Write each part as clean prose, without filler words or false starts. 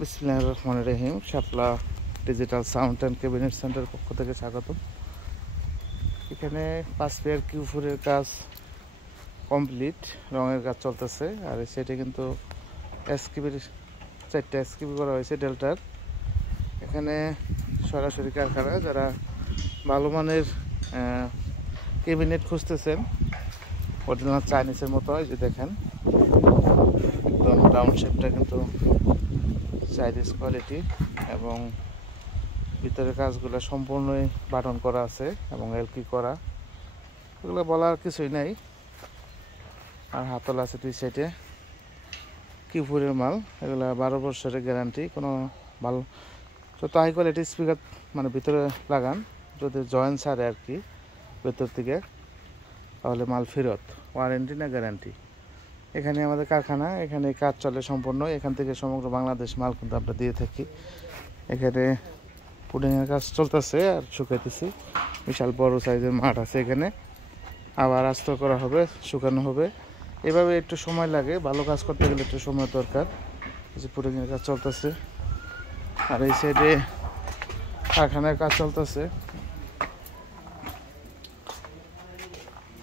বিসমিল্লাহির রহমানির রহিম। Shapla digital sound and cabinet centre পক্ষ থেকে স্বাগতম। এখানে 5 পেয়ার কিউ4-এর কাজ কমপ্লিট, রঙের কাজ চলতেছে। আর সেটা কিন্তু এসকিবির 4টা এসকিবি করা হয়েছে ডেল্টার। এখানে সরাসরি কারখানা, যারা ভালো মানের ক্যাবিনেট খুঁজতেছেন, অরিজিনাল চাইনিজের মতো হয় যে দেখেন, একদম রাউন্ড শেপটা কিন্তু চাইনিজ কোয়ালিটি, এবং ভিতরের কাজগুলো সম্পূর্ণই বাটন করা আছে এবং এলকি করা। এগুলো বলার কিছুই নাই। আর হাতল আছে 2 সাইডে, কিউ4-এর মাল। এগুলো 12 বছরের গ্যারান্টি। কোনো ভালো যত হাই কোয়ালিটি স্পিকার মানে ভিতরে লাগান, যদি জয়েন্ট ছাড়ে আর কি ভেতর থেকে, তাহলে মাল ফেরত, ওয়ারেন্টি না গ্যারান্টি। এখানে আমাদের কারখানা, এখানে কাজ চলে সম্পূর্ণ। এখান থেকে সমগ্র বাংলাদেশ মাল কিন্তু আমরা দিয়ে থাকি। এখানে পুডিংয়ের কাজ চলতেছে আর শুকাইতেছি। বিশাল বড় সাইজের মাঠ আছে এখানে, আবার আস্তর করা হবে, শুকানো হবে। এভাবে একটু সময় লাগে, ভালো কাজ করতে গেলে একটু সময় দরকার। যে পুডিংয়ের কাজ চলতেছে, আর এই সাইডে কারখানার কাজ চলতেছে।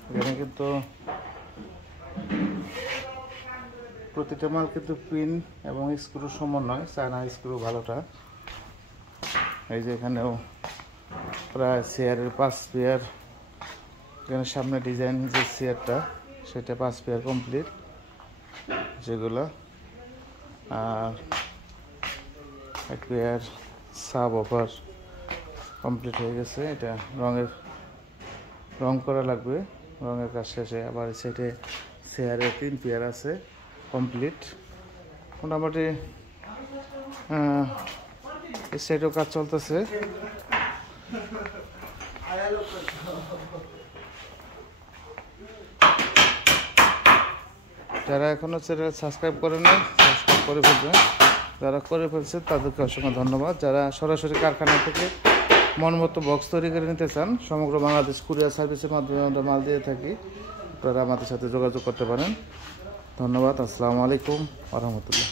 এখানে কিন্তু প্রতিটা মাল কিন্তু পিন এবং স্ক্রু সমন্বয়, চায়না স্ক্রু ভালোটা। এই যে এখানেও প্রায় চেয়ারের 5 পেয়ার, এখানে সামনে ডিজাইন যে চেয়ারটা সেটা 5 পেয়ার কমপ্লিট যেগুলো। আর 1 পেয়ার সাব অফার কমপ্লিট হয়ে গেছে। এটা রং করা লাগবে, রঙের কাজ শেষে। আবার সেটে চেয়ারে 3 পেয়ার আছে কমপ্লিট। মোটামুটি এই সাইডেও কাজ চলতেছে। যারা এখনো চ্যানেল সাবস্ক্রাইব করে নাই, সাবস্ক্রাইব করে ফেলবেন। যারা করে ফেলছে তাদেরকে অসংখ্য ধন্যবাদ। যারা সরাসরি কারখানা থেকে মনমতো বক্স তৈরি করে নিতে চান, সমগ্র বাংলাদেশ কুরিয়ার সার্ভিসের মাধ্যমে আমরা মাল দিয়ে থাকি। আপনারা আমাদের সাথে যোগাযোগ করতে পারেন। ধন্যবাদ। আসসালামু আলাইকুম ওয়া রাহমাতুল্লাহ।